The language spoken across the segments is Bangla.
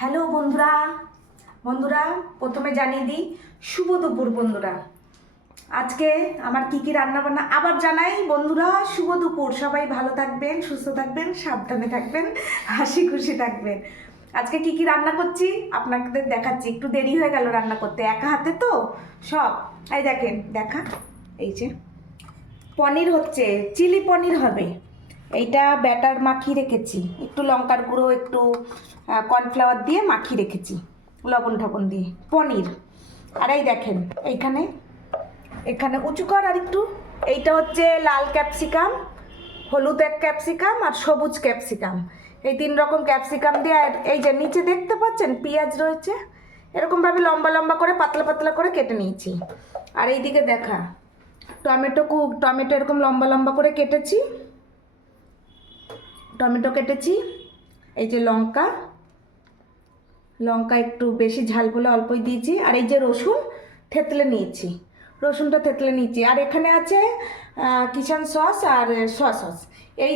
হ্যালো বন্ধুরা বন্ধুরা প্রথমে জানিয়ে দিই শুভ দুপুর বন্ধুরা। আজকে আমার কি রান্না বান্না আবার জানাই বন্ধুরা। শুভ দুপুর, সবাই ভালো থাকবেন, সুস্থ থাকবেন, সাবধানে থাকবেন, হাসি খুশি থাকবেন। আজকে কি রান্না করছি আপনাদের দেখাচ্ছি। একটু দেরি হয়ে গেল রান্না করতে, একা হাতে তো সব। এই দেখেন, দেখা, এই যে পনির হচ্ছে, চিলি পনির হবে। এইটা ব্যাটার মাখিয়ে রেখেছি, একটু লঙ্কার গুঁড়ো, একটু কর্নফ্লাওয়ার দিয়ে মাখিয়ে রেখেছি, লবণ ঠবণ দিয়ে পনির। আর এই দেখেন এইখানে, এখানে উঁচু কর আর একটু। এইটা হচ্ছে লাল ক্যাপসিকাম, হলুদ এক ক্যাপসিকাম আর সবুজ ক্যাপসিকাম। এই 3 রকম ক্যাপসিকাম দিয়ে, আর এই যে নিচে দেখতে পাচ্ছেন পেঁয়াজ রয়েছে, এরকমভাবে লম্বা লম্বা করে পাতলা পাতলা করে কেটে নিয়েছি। আর এইদিকে দেখা টমেটো এরকম লম্বা লম্বা করে কেটেছি, টমেটো কেটেছি। এই যে লঙ্কা একটু বেশি ঝাল বলে অল্পই দিয়েছি। আর এই যে রসুন থেতলে নিয়েছি, রসুনটা থেতলে নিয়েছি। আর এখানে আছে কিচেন সস আর সস। এই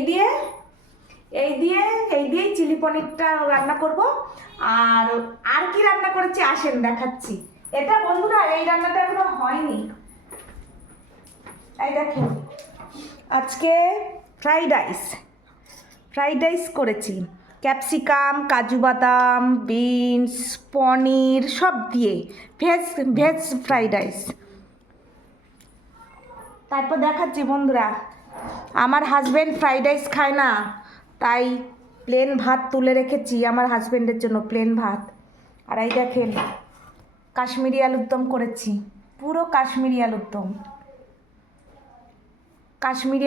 দিয়েই চিলি পনিরটা রান্না করব। আর কি রান্না করেছি আসেন দেখাচ্ছি। এটা বন্ধুরা, এই রান্নাটা এখনো হয়নি। এই দেখেন, আজকে ফ্রাইড রাইস করেছি, ক্যাপসিকাম, কাজু বাদাম, বিনস, পনির সব দিয়ে ভেজ ফ্রাইড রাইস। তারপর দেখাচ্ছি বন্ধুরা, আমার হাজব্যান্ড ফ্রাইড রাইস খায় না, তাই প্লেন ভাত তুলে রেখেছি আমার হাজব্যান্ডের জন্য, প্লেন ভাত। আর এই দেখেন কাশ্মীরি আলুর দম করেছি, পুরো কাশ্মীরি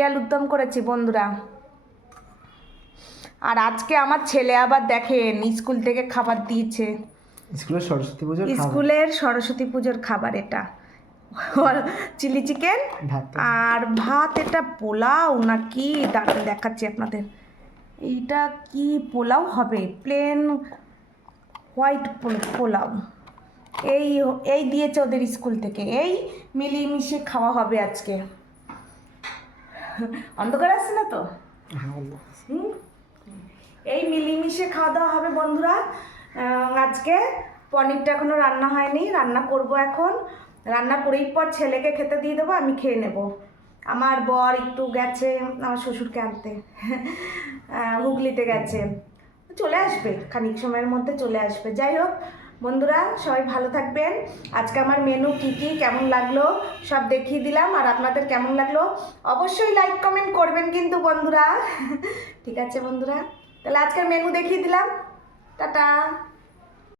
আলুর দম করেছি বন্ধুরা। আর আজকে আমার ছেলে আবার দেখেন স্কুল থেকে খাবার দিয়েছে, স্কুলের সরস্বতী পুজোর খাবার। এটা চিলি চিকেন আর ভাত। এটা পোলাও না কি দাঁড়ান দেখাচ্ছি আপনাদের। এইটা কি পোলাও হবে, প্লেন হোয়াইট পোলাও। এই দিয়েছে ওদের স্কুল থেকে, এই মিলিয়ে খাওয়া হবে আজকে। অন্ধকার আসছে না তো? এই মিলিয়ে খাওয়া দাওয়া হবে বন্ধুরা। আজকে পনিরটা এখনো রান্না হয়নি, রান্না করব এখন। রান্না করেই পর ছেলেকে খেতে দিয়ে দেবো, আমি খেয়ে নেব। আমার বর একটু গেছে আমার শ্বশুরকে আনতে, হুগলিতে গেছে, চলে আসবে খানিক সময়ের মধ্যে চলে আসবে। যাই হোক বন্ধুরা, সবাই ভালো থাকবেন। আজকে আমার মেনু কি কেমন লাগলো সব দেখিয়ে দিলাম। আর আপনাদের কেমন লাগলো অবশ্যই লাইক কমেন্ট করবেন কিন্তু বন্ধুরা। ঠিক আছে বন্ধুরা, তাহলে আজকের মেনু দেখিয়ে দিলাম। টাটা।